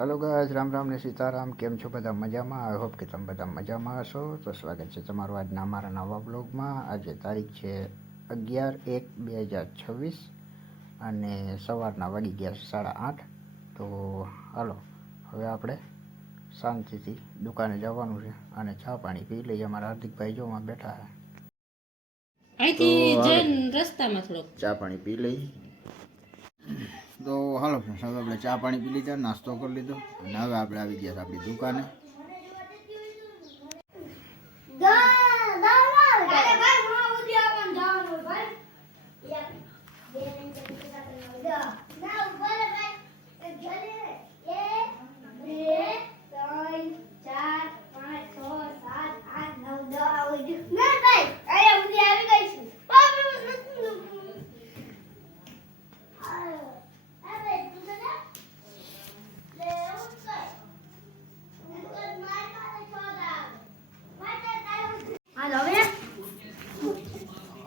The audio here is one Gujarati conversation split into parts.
हेलो गाइस, राम राम ने सीताराम। केम छो बधा मजामां? आई होप कि तमे बधा मजामां हशो। तो स्वागत है तमारुं आजना अमारा नवा ब्लॉगमां। आज तारीख है 11/1/2026 અને સવારના વાગી ગયા 8:30। તો હાલો હવે આપણે શાંતિથી દુકાને જવાનું છે અને ચા પાણી પી લઈએ। અમારા હાર્દિકભાઈ જોમાં બેઠા છે, અહીંથી જન રસ્તામાં થોડોક ચા પાણી પી લઈએ। તો હાલો ફ્રેન્ડ્સ, હવે આપણે ચા પાણી પી લીધા, નાસ્તો કરી લીધો અને હવે આપણે આવી ગયા આપણી દુકાને।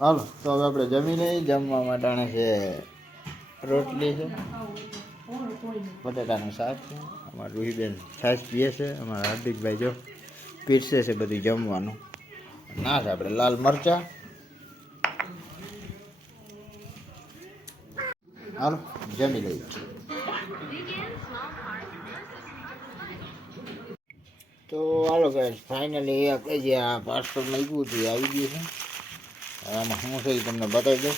હાલો તો હવે આપણે જમી લઈએ। જમવા માટે છે રોટલી છે, બટાટાનું શાક છે, અમારા રૂહીબેન છાશ પીએ છે, અમારા હાર્દિકભાઈ જો પીરસે છે બધું જમવાનું। ના છે આપણે લાલ મરચા। હાલો જમી લઈએ। તો હાલો ગાઈસ, ફાઇનલી આપણે જે આ પાર્સલ માંગ્યું હતું એ આવી ગયું છે। આમાં શું છે એ તમને બતાવી દઉં।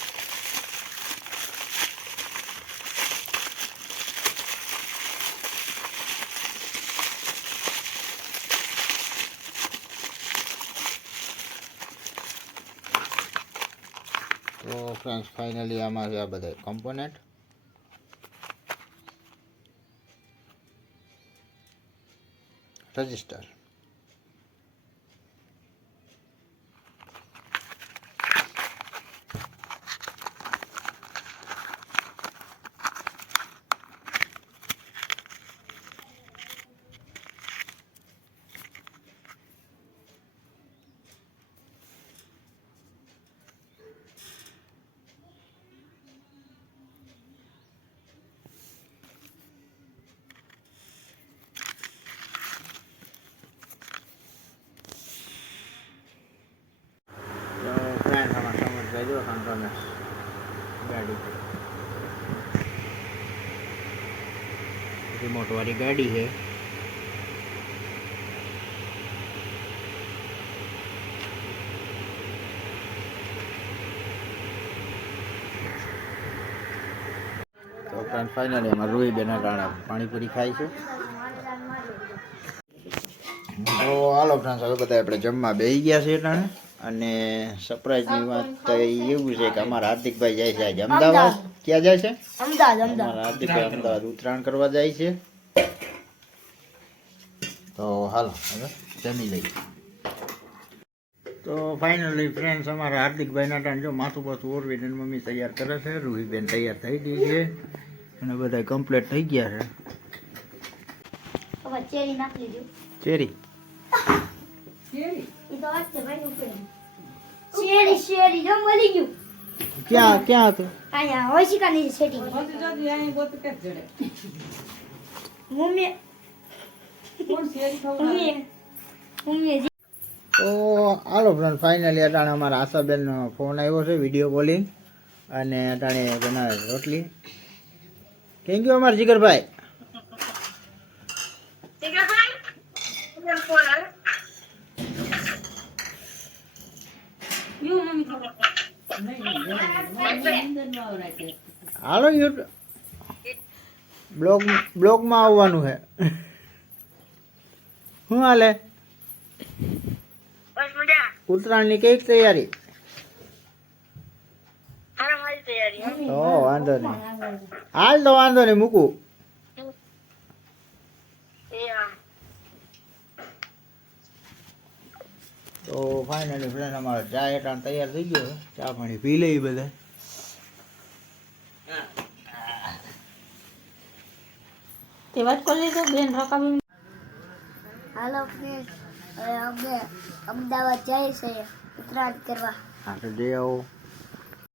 તો ફ્રેન્ડ્સ ફાઇનલી આમાં છે આ બધા કમ્પોનેન્ટ। રજિસ્ટર, જો કંટ્રોલર ગાડી રિમોટ વાળી ગાડી છે। તો ફ્રેન્ડ ફાઇનલી અમારા રૂહીબેન અટાણે પાણીપુરી ખાય છે। તો હાલો ફ્રેન્ડ્સ, હવે બધા આપણે જમવા બેસી ગયા છે અટાણે। અને સરપ્રાઈઝની વાત તો એવું છે કે અમારા હાર્દિકભાઈ જાય છે આજે અમદાવાદ। ક્યાં જાય છે? અમદાવાદ। અમારા હાર્દિકભાઈ અમદાવાદ ઉત્તરાયણ કરવા જાય છે। તો હાલો હવે જમી લઈએ। તો ફાઇનલી ફ્રેન્ડ્સ, અમારા હાર્દિકભાઈ ના ટાણ જો માથું પાથું ઓરવીને મમ્મી તૈયાર કરે છે, રૂહીબેન તૈયાર થઈ ગઈ છે અને બધા કમ્પ્લીટ થઈ ગયા છે। ચેરી નાખી દીધું। ચેરી શેરી જો મળી ગયું। ક્યાં ક્યાં હતું? અહીંયા હોશિકાની સેટિંગ મમ્મી કોણ શેરી મમ્મી। તો હાલો ફ્રેન્ડ ફાઇનલી અટાણે અમારા આશાબેનનો ફોન આવ્યો છે વિડીયો કોલિંગ, અને અટાણે બનાવે છે રોટલી। થેન્ક યુ અમારા જીગરભાઈ। હાલો બ્લોગમાં આવવાનું છે। શું હાલે? ઉત્તરાયણની કઈ તૈયારી? ઓ વાંધો નહીં, હાલ તો વાંધો નહીં, મૂકું। તો ફાઇનલી ફ્રેન્ડ અમારો ચા એટાણ તૈયાર થઈ ગયો છે, ચા પાણી પી લઈએ બધા। તે વાત કરી લીધો બેન રકાબી। હાલો ફ્રેન્ડ, હવે અમે અમદાવાદ જાય છે ઉત્તરાયણ કરવા। હા તો જઈ આવો।